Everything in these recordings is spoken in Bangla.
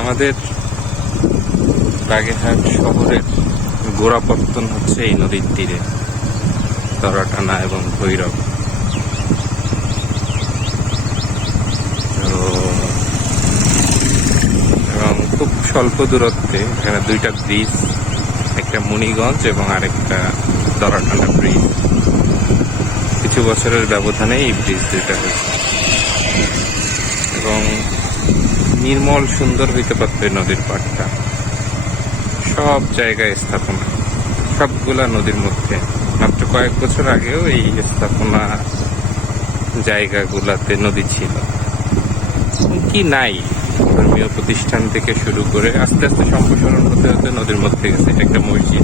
আমাদের বাগেরহাট শহরের গোড়াপত্তন হচ্ছে এই নদীর তীরে, তরাটানা এবং ভৈরব। এবং খুব স্বল্প দূরত্বে এখানে দুইটা ব্রিজ, একটা মুনিগঞ্জ এবং আরেকটা দরাটানা ব্রিজ। কিছু বছরের ব্যবধানে এই ব্রিজ দুইটা হয়েছে। এবং নির্মল সুন্দর হইতে পারত নদীর পাড়টা সব জায়গায় স্থাপনা। সবগুলা নদীর মধ্যে। মাত্র কয়েক বছর আগেও এই স্থাপনা জায়গাগুলাতে নদী ছিল। কি নাই? ধর্মীয় প্রতিষ্ঠান থেকে শুরু করে আস্তে আস্তে সম্প্রসারণ হতে হতে নদীর মধ্যে গেছে। এটা একটা মসজিদ।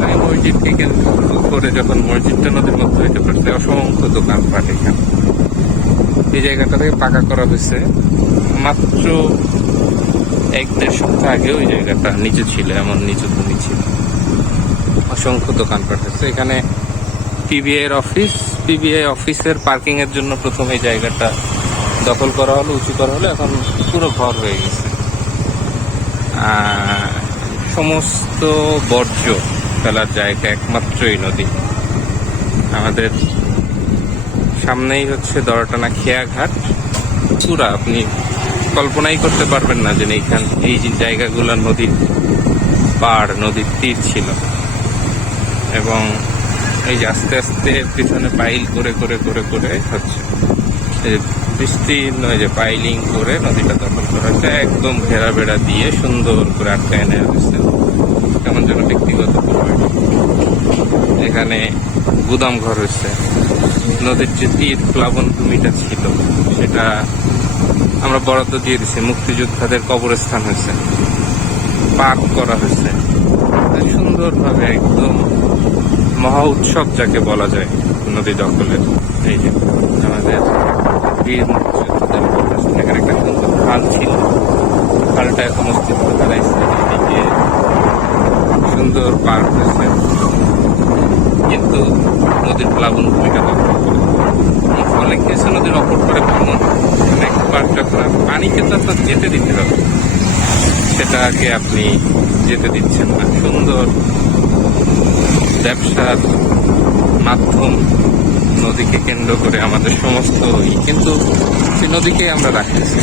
তাই মসজিদকে কেন্দ্র করে যখন মসজিদটা নদীর মধ্যে হইতে পারছে, অসংখ্য দোকানপাট এখানে। এই জায়গাটা থেকে পাকা করা হয়েছে। মাত্র এক দেড় সপ্তাহ আগে ওই জায়গাটা নিচু ছিল, এমন নিচু ভূমি ছিল। অসংখ্য দোকানপাট হচ্ছে এখানে পিবিআই এর অফিস পিবিআই অফিসের পার্কিং এর জন্য প্রথম এই জায়গাটা দখল করা হলো, উঁচু করা হলো, এখন পুরো ঘর হয়ে গেছে। সমস্ত বর্জ্য ফেলার জায়গা একমাত্র এই নদী। আমাদের সামনেই হচ্ছে দরটানা খেয়াঘাট। পুরা আপনি কল্পনাই করতে পারবেন না যে এইখান এই যে জায়গাগুলো নদীর পাড়, নদীর তীর ছিল। এবং এই যে আস্তে আস্তে পিছনে পাইল করে করে করে করে হচ্ছে। বিস্তীর্ণ যে পাইলিং করে নদীটা দখল করা হচ্ছে, একদম ঘেরা বেড়া দিয়ে সুন্দর করে আটকায় নেওয়া হয়েছে। কেমন যেন ব্যক্তিগত এখানে গুদাম ঘর হয়েছে নদীর যে তীর প্লাবন ভূমিটা ছিল, সেটা আমরা বরাদ্দ দিয়ে দিছি, মুক্তিযোদ্ধাদের কবরস্থান হয়েছে পার্ক করা হয়েছে। সুন্দরভাবে একদম মহা উৎসব যাকে বলা যায়, নদী দখলের এই যে আমাদের বীর মুক্তিযোদ্ধাদের কবরস্থান, এখানে একটা সুন্দর খাল ছিল। খালটা এখন অস্তিত্ব সুন্দর পার্ক হয়েছে। কিন্তু নদীর প্লাবন ভূমিকা দখল করে। এই ফলে কি নদীর অপর করে ভাঙন একবার যখন আপনি পানিকে তো আপনার যেতে দিতে হবে সেটাকে আপনি যেতে দিচ্ছেন না। সুন্দর ব্যবসার মাধ্যম নদীকে কেন্দ্র করে আমাদের সমস্ত কিন্তু সেই নদীকে আমরা রাখতেছি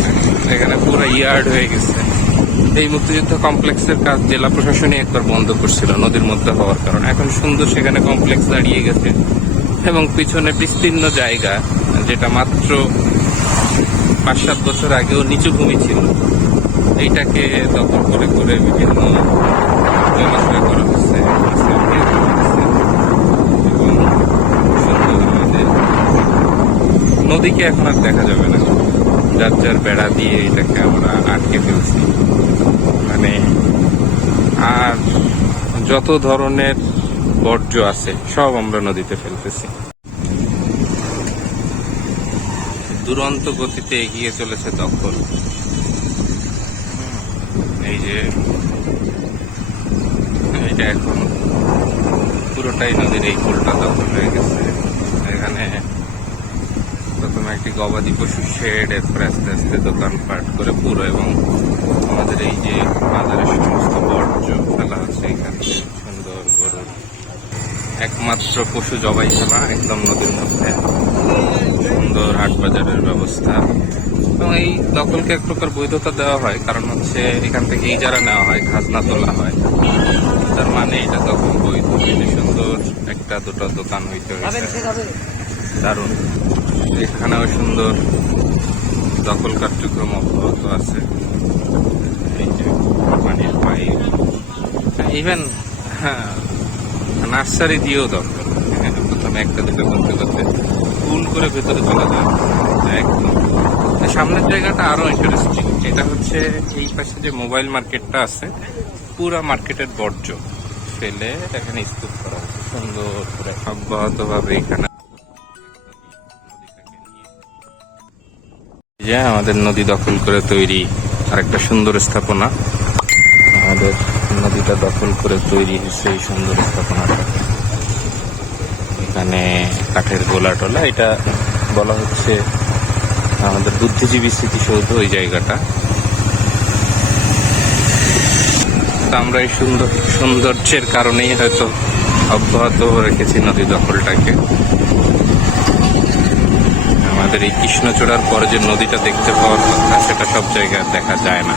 এখানে পুরো ইয়ার্ড হয়ে গেছে। এই মুক্তিযুদ্ধ কমপ্লেক্সের কাজ জেলা প্রশাসনই একবার বন্ধ করছিল নদীর মধ্যে হওয়ার কারণে। এখন সুন্দর সেখানে কমপ্লেক্স দাঁড়িয়ে গেছে এবং পিছনে বিস্তীর্ণ জায়গা, যেটা মাত্র পাঁচ সাত বছর আগেও নিচু ভূমি ছিল। এইটাকে দখল করে করে বিভিন্ন জলাশয় করা হচ্ছে নদীকে এখন আর দেখা যাবে না। যার যার বেড়া দিয়ে এটাকে আমরা আটকে ফেলছি। মানে আর যত ধরনের বর্জ্য আছে, সব আমরা নদীতে ফেলতেছি। দুরন্ত গতিতে এগিয়ে চলেছে দখল এই যে, এটা এখন পুরোটাই নদীর এই কোলটা দখল হয়ে গেছে। এখানে প্রথমে একটি গবাদি পশু শেড, এরপরে আস্তে আস্তে দোকানপাট করে পুরো এবং আমাদের এই যে বাজারের সমস্ত বর্জ্য ফেলা আছে এখানে। সুন্দর গরুর একমাত্র পশু জবাইখানা একদম নদীর মধ্যে। সুন্দর হাট বাজারের ব্যবস্থা। এবং এই দখলকে এক প্রকার বৈধতা দেওয়া হয় কারণ হচ্ছে এখান থেকে ইজারা নেওয়া হয় খাজনা তোলা হয়। তার মানে এটা দখল বৈধ যে সুন্দর একটা দুটো দোকান হইতে দারুণ। এখানেও সুন্দর দখল কার্যক্রম অব্যাহত আছে। পানির পাইপ। ইভেন হ্যাঁ নার্সারি দিয়েও দরকার। এখানে প্রথমে একটা দুটো করতে করতে ফুল করে ভেতরে চলে যায়। সামনের জায়গাটা আরও ইন্টারেস্টিং এটা হচ্ছে এই পাশে যে মোবাইল মার্কেটটা আছে, পুরা মার্কেটের বর্জ্য। ফেলে এখানে স্তূপ করা হয়েছে। সুন্দর করে অব্যাহত ভাবে এখানে যে আমাদের নদী দখল করে তৈরি আরেকটা সুন্দর স্থাপনা। আমাদের নদীটা দখল করে তৈরি হয়েছে এই সুন্দর স্থাপনাটা। এখানে কাঠের গোলা টোলা এটা বলা হচ্ছে আমাদের বুদ্ধিজীবী স্মৃতিসৌধ ওই জায়গাটা। আমরা এই সুন্দর, সৌন্দর্যের কারণেই হয়তো অব্যাহত রেখেছি নদী দখলটাকে। আমাদের এই কৃষ্ণচূড়ার পরে যে নদীটা দেখতে পাওয়ার কথা, সেটা সব জায়গায় দেখা যায় না।